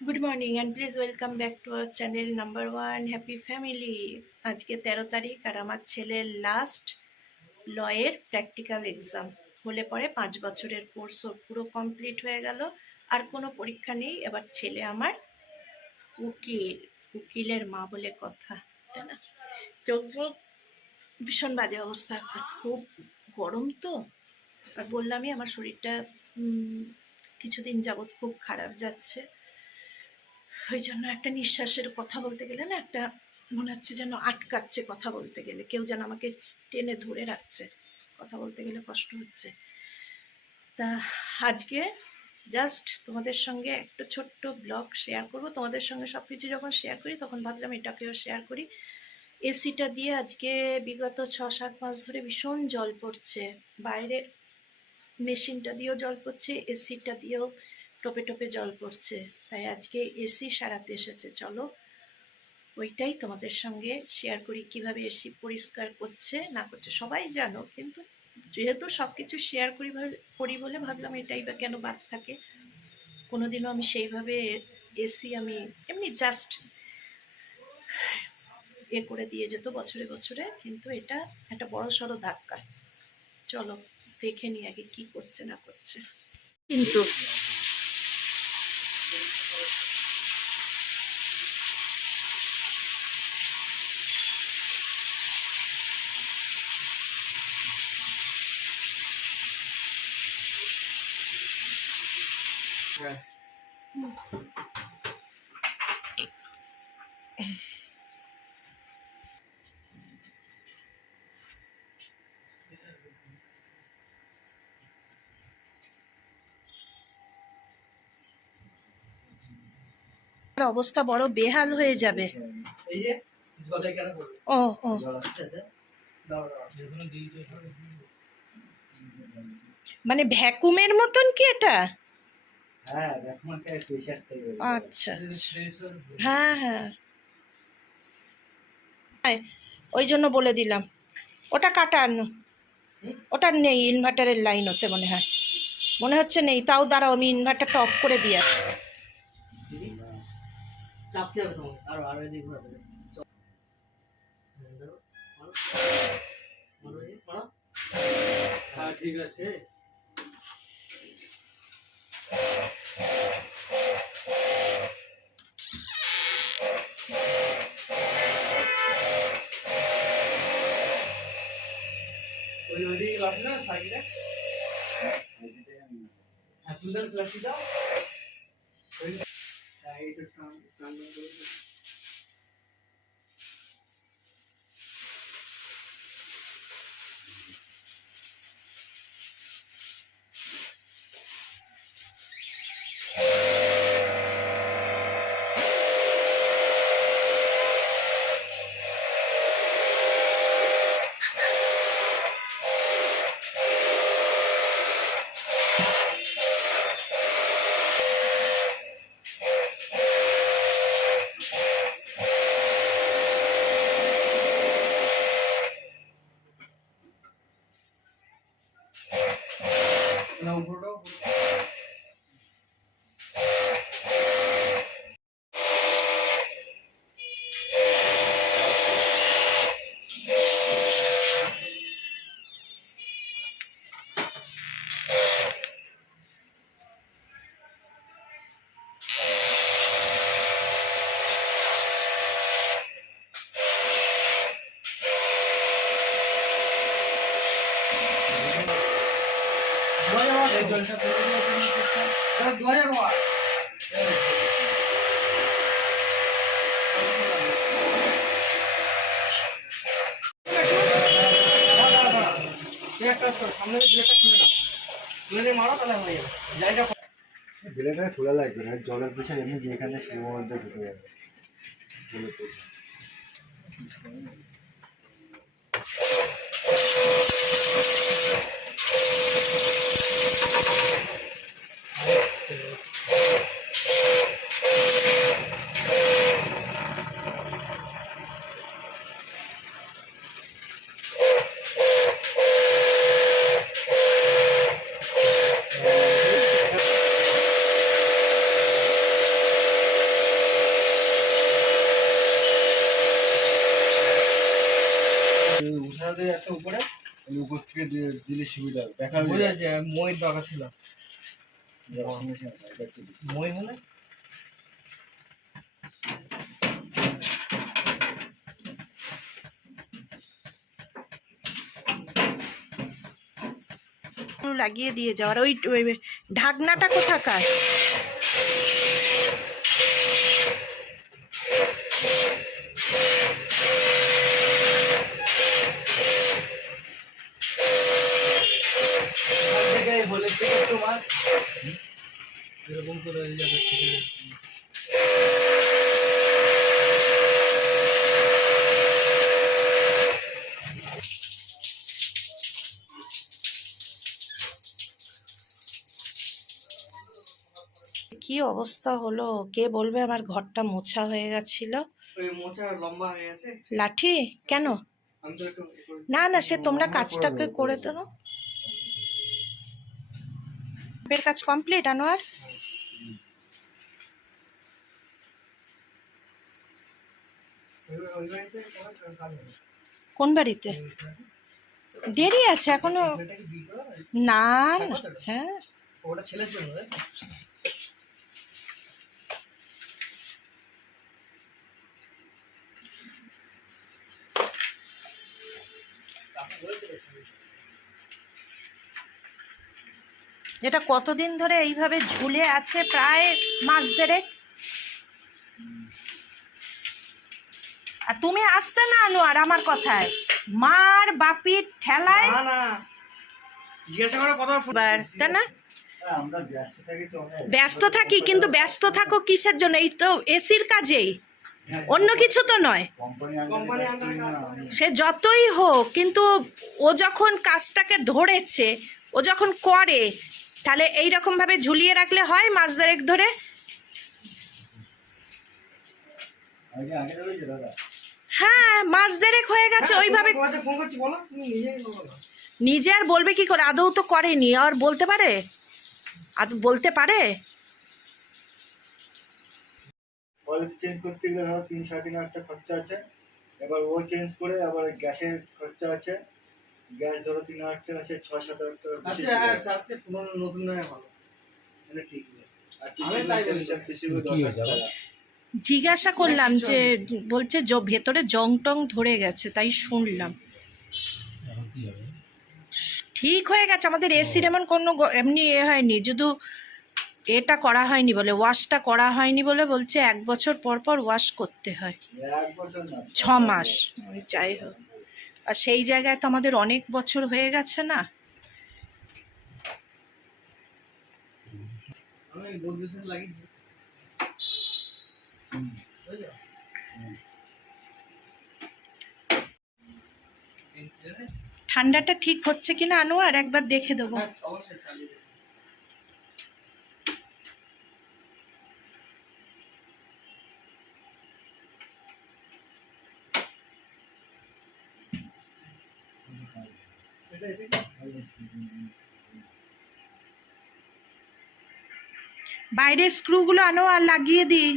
Good morning and please welcome back to our channel number 1 happy family. आज के 13 तारीख और আমার ছেলের লাস্ট লয়ের প্র্যাকটিক্যাল এক্সাম হলে পরে 5 বছরের কোর্স পুরো কমপ্লিট হয়ে গেল। আর কোনো পরীক্ষা নেই। এবার ছেলে আমার উকিল, উকিলের মা বলে কথা, তাই না? চোখ ভীষণ বাজে অবস্থা, আর খুব গরম তো। আর বললামই আমার শরীরটা কিছুদিন যাবৎ খুব খারাপ যাচ্ছে। ওই জন্য একটা নিঃশ্বাসের কথা বলতে গেলে না, একটা মনে হচ্ছে যেন আটকাচ্ছে। কথা বলতে গেলে কেউ যেন আমাকে টেনে ধরে রাখছে, কথা বলতে গেলে কষ্ট হচ্ছে। তা আজকে জাস্ট তোমাদের সঙ্গে একটা ছোট্ট ব্লগ শেয়ার করব। তোমাদের সঙ্গে সব কিছু যখন শেয়ার করি তখন ভাবলাম এটাকেও শেয়ার করি। এসিটা দিয়ে আজকে বিগত 6-7 মাস ধরে ভীষণ জল পড়ছে, বাইরের মেশিনটা দিয়েও জল পড়ছে, এসিটা দিয়েও টোপে টোপে জল পড়ছে। তাই আজকে এসি সারাতে এসেছে, চলো ওইটাই তোমাদের সঙ্গে শেয়ার করি, কিভাবে এসি পরিষ্কার করছে না করছে। সবাই জানো, কিন্তু যেহেতু সব কিছু শেয়ার করি বলে ভাবলাম এটাই বা কেন বাদ থাকে। কোনোদিনও আমি সেইভাবে এসি আমি এমনি জাস্ট করে দিয়ে যেত বছরে বছরে, কিন্তু এটা একটা বড় সড়ো ধাক্কা। চলো দেখে নি আগে কি করছে না করছে। কিন্তু অবস্থা বড় বেহাল হয়ে যাবে। ও ও মানে ভ্যাকুমের মতন কি এটা? আচ্ছা, হ্যাঁ হ্যাঁ, ওই জন্য বলে দিলাম। ওটা কাটানো, ওটা নেই, ইনভার্টারের লাইন ওতে মনে হচ্ছে নেই। তাও দাঁড়াও, আমি ইনভার্টারটা অফ করে দিয়ে আসি। ঠিক আছে। ওইদিকে লাঠি না সাইডে, হ্যাঁ তুই লাঠি দাও। জলটা করে দিও। সামনে ব্লেডটা খুলে নাও, খুলে মারো, তাহলে হয়ে যাবে। জায়গা ব্লেডটা খোলা লাগবে না, জলের প্রেশার এমনি যেখানে সেই মধ্যে ঢুকে যাবে। আমাদের এত উপরে, আমি উপর থেকে দিলে সুবিধা হবে, দেখা বুঝে যাচ্ছে মই দরকার ছিল, যাবে। মই হলে লাগিয়ে দিয়ে যাওয়ার। ওই ওই ঢাকনাটা কোথাকার? হলে তোমার এরকম করে যাবে। কি অবস্থা হলো, কে বলবে আমার ঘরটা মোছা হয়ে গেছিল। ওই মোচা লম্বা হয়ে গেছে। লাঠি কেন? আমি তো একটু না না, সে তোমরা কাজটাকে করে দেবো। এর কাজ কমপ্লিট আনোয়ার? কোন বাড়িতে? দেরি আছে এখনো। না না, হ্যাঁ ওটা ছেলের জন্য। এটা কতদিন ধরে এইভাবে ঝুলে আছে? প্রায় মাস দেড়েক। আর তুমি আসতে না আনোয়ার আমার কথায়, মার বাপির ঠেলায়। না না, জিজ্ঞাসা করে কথা তাই না? আমরা ব্যস্ত থাকি তো, ব্যস্ত থাকি, কিন্তু ব্যস্ত থাকো কিসের জন্য? এই তো এসির কাজেই, অন্য কিছু তো নয়। কোম্পানি সে যতই হোক, কিন্তু ও যখন কাজটাকে ধরেছে, ও যখন করে, তাহলে এইরকম ভাবে ঝুলিয়ে রাখলে হয় মাস দেড়েক ধরে? হ্যাঁ, মাস দেড়েক হয়ে গেছে ওইভাবে। ফোন করছি, বলো তুমি নিজেই বলো না। নিজে আর বলবে কি করে? আদৌ তো করেনি, আর বলতে পারে? আদৌ বলতে পারে? কলেজ চেঞ্জ করতে গেলে ধরো 3-3.5 খরচা আছে, এবার ও চেঞ্জ করে আবার গ্যাসের খরচা আছে, গ্যাস ধরো 3,000 টাকা আছে, 6-7 টাকা বেশি আচ্ছা হ্যাঁ, যাচ্ছে পুরনো নতুন নয় ভালো, এটা ঠিক নেই। আর আমি তাই বলি। পিসিগুলো 10,000 টাকা। জিজ্ঞাসা করলাম যে, বলছে ভেতরে জং টং ধরে গেছে, তাই শুনলাম। ঠিক হয়ে গেছে, আমাদের এসির এমন কোনো এমনি হয়নি, শুধু এটা করা হয়নি বলে, ওয়াশটা করা হয়নি বলে বলছে 1 বছর পর পর ওয়াশ করতে হয়। 1 বছর না, 6 মাস। ওই যাই হোক, আর সেই জায়গায় তো আমাদের অনেক বছর হয়ে গেছে না। আমি বলতেছেন লাগিয়েছি। বুঝছো? ঠান্ডাটা ঠিক হচ্ছে কিনা আনোয়ার একবার দেখে দেবো। হ্যাঁ, অবশ্যই চালিয়ে দেবো। বাইরের স্ক্রুগুলো আনো আর লাগিয়ে দিই।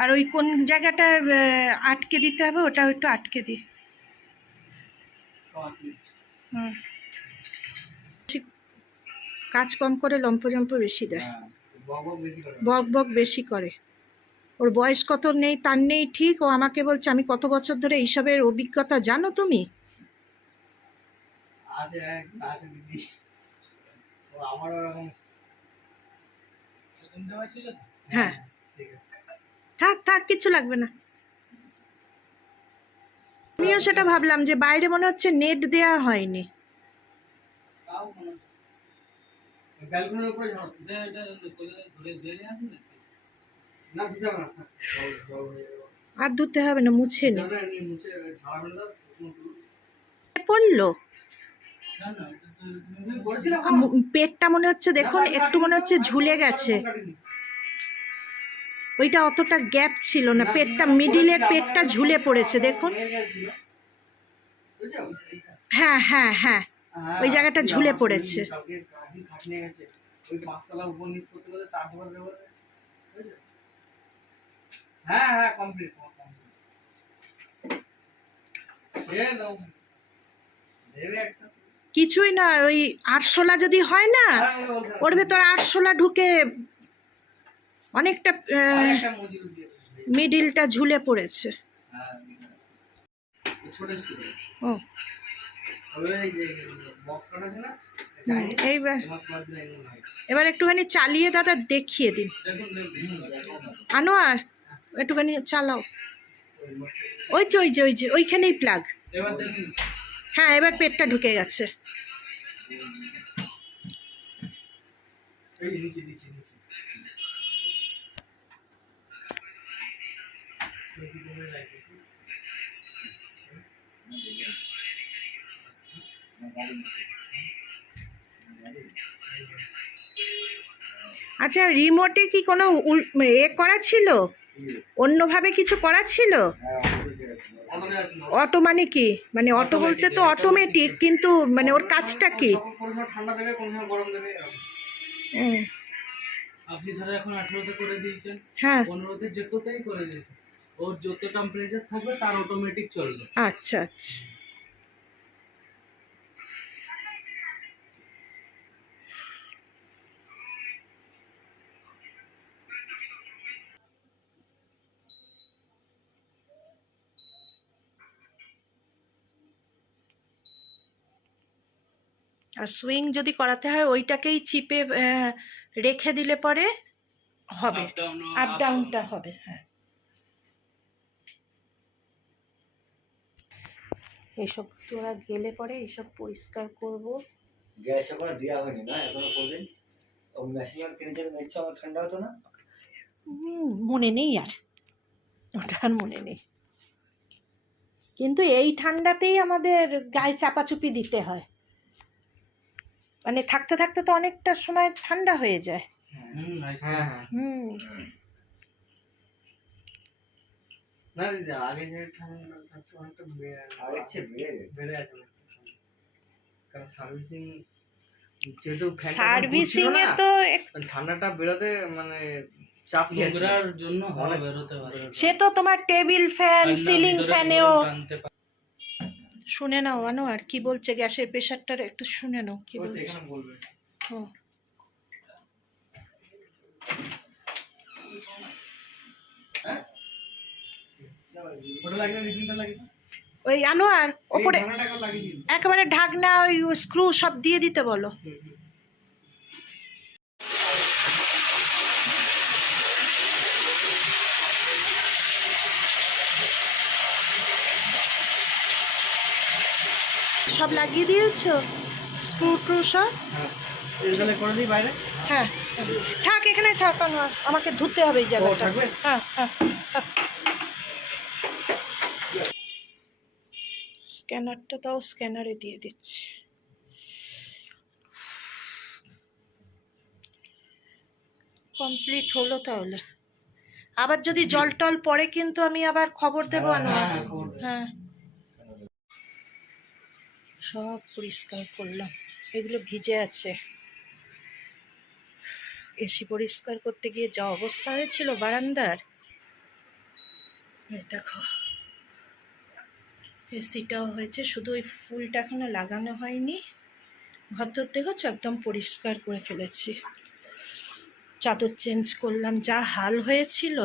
আর ওই কোন জায়গাটা আটকে দিতে হবে, ওটাও একটু আটকে দিই। হুম, কাজ কম করে, লম্প বেশি দেয়, হ্যাঁ, বক বেশি করে। বক বক বেশি করে। ওর বয়স কত নেই তার নেই ঠিক, ও আমাকে বলছে আমি কত বছর ধরে এইসবের অভিজ্ঞতা জানো তুমি? আছে আছে দিদি, ও আমারও এরকম এরকম দেওয়া ছিল তো? হ্যাঁ, ঠিক আছে। থাক থাক, কিছু লাগবে না। আমিও সেটা ভাবলাম যে বাইরে মনে হচ্ছে নেট দেয়া হয়নি। তাও মনে হয় ব্যালকনির উপরে ঝাড় এটা এটা ধরে ধরে আছে না দিতে হবে না, জল জল হয়ে যাবে। আর ধুতে হবে না, মুছে নি। না না, এমনি মুছে ঝাড়া মেরে দাও। পড়লো না না, এটা তো তুমি বলছিলে পেটটা মনে হচ্ছে, দেখুন একটু মনে হচ্ছে ঝুলে গেছে। ওইটা অতটা গ্যাপ ছিল না, পেটটা মিডিলের পেটটা ঝুলে পড়েছে দেখুন। হ্যাঁ হ্যাঁ হ্যাঁ, ওই জায়গাটা ঝুলে পড়েছে। হ্যাঁ হ্যাঁ, কমপ্লিট। দেবে একটা কিছুই না, ওই আরশোলা যদি হয় না, ওর ভেতর আরশোলা ঢুকে অনেকটা আর একটা মজুরি দিয়ে দেবে। মিডিলটা ঝুলে পড়েছে। হ্যাঁ, ছোট ছিল ও ওই যে বক্স কাটা আছে না চাইনিজ এইবার মশলা দিয়ে নাই এবার একটুখানি চালিয়ে দাদা দেখিয়ে দিন। দেখুন দেখুন আনোয়ার একটুখানি চালাও। ওই যে ওই যে ওই যে ওইখানেই প্লাগ। এবার দেখুন হ্যাঁ এবার পেটটা ঢুকে গেছে। এই নিচে নিচে নিচে আচ্ছা রিমোটে কি কোনো করা ছিল, অন্যভাবে কিছু করা ছিল? অটোতে আছে না অটো মানে কি, মানে অটো বলতে তো অটোমেটিক, কিন্তু মানে ওর কাজটা কি? কোন সময় ঠান্ডা দেবে কোন সময় গরম দেবে হুম, আপনি ধরে এখন 18তে করে দিয়েছেন হ্যাঁ 15তে যতটাই করে দিয়েছেন ওর যত টেম্পারেচার থাকবে তার অটোমেটিক চলবে আচ্ছা আচ্ছা। আর সুইং যদি করাতে হয় ওইটাকেই চিপে রেখে দিলে পরে হবে, আপ ডাউনটা হবে। হ্যাঁ এইসব তোরা গেলে পরে এইসব পরিষ্কার করব। গ্যাস এখনো দেওয়া হয়নি না, এখনো করবেন। ও মেশিন যখন কিনে যাবেন ইচ্ছা আমার ঠান্ডা হতো না। মনে নেই আর, ওটা আর মনে নেই। কিন্তু এই ঠান্ডাতেই আমাদের গায়ে চাপাচুপি দিতে হয়, মানে থাকতে থাকতে তো অনেকটা সময় ঠান্ডা হয়ে যায়। হুম না দিদি আগে যে ঠান্ডা থাকতো অনেকটা আগের চেয়ে বেড়ে আছে কারণ সার্ভিসিং যেহেতু সার্ভিসিং এ তো ঠান্ডাটা বেরোতে মানে চাপ ঘোরার জন্য ভালো বেরোতে পারে সে তো তোমার টেবিল ফ্যান সিলিং ফ্যানেও। শুনে নাও আর কি বলছে, গ্যাসের প্রেশারটা একটু শুনে নাও কি বলছে। এখানে বলবে ও ওটা লাগিয়ে মেশিনটা লাগিয়ে ওই আনোয়ার ওপরে ঠান্ডাটা লাগিয়ে দিন একেবারে ঢাকনা ওই স্ক্রু সব দিয়ে দিতে বলো। সব লাগিয়ে দিয়েছো স্ক্রু ট্রু সব? হ্যাঁ তাহলে করে দিই বাইরে হ্যাঁ থাক, এখানে থাক আনোয়ার, আমাকে ধুতে হবে এই জায়গাটা। থাকবে? হ্যাঁ হ্যাঁ থাক। স্ক্যানারটা তাও স্ক্যানারে দিয়ে দিচ্ছি। কমপ্লিট হলো তাহলে। আবার যদি জল টল পড়ে কিন্তু আমি আবার খবর দেবো আনোয়ার। হ্যাঁ সব পরিষ্কার করলাম, এগুলো ভিজে আছে। এসি পরিষ্কার করতে গিয়ে যা অবস্থা হয়েছিল বারান্দার, এই দেখো এসিটাও হয়েছে, শুধু ওই ফুলটা এখনো লাগানো হয়নি। ঘরদোর দেখেছো একদম পরিষ্কার করে ফেলেছি, চাদর চেঞ্জ করলাম, যা হাল হয়েছিল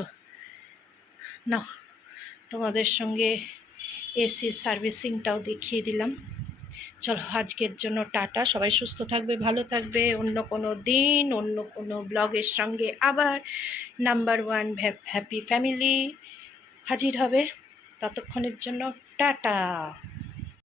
না। তোমাদের সঙ্গে এসির সার্ভিসিংটাও দেখিয়ে দিলাম। চলো আজকের জন্য টাটা, সবাই সুস্থ থাকবে ভালো থাকবে। অন্য কোনো দিন অন্য কোনো ব্লগের সঙ্গে আবার নাম্বার 1 হ্যাপি ফ্যামিলি হাজির হবে। ততক্ষণের জন্য টাটা।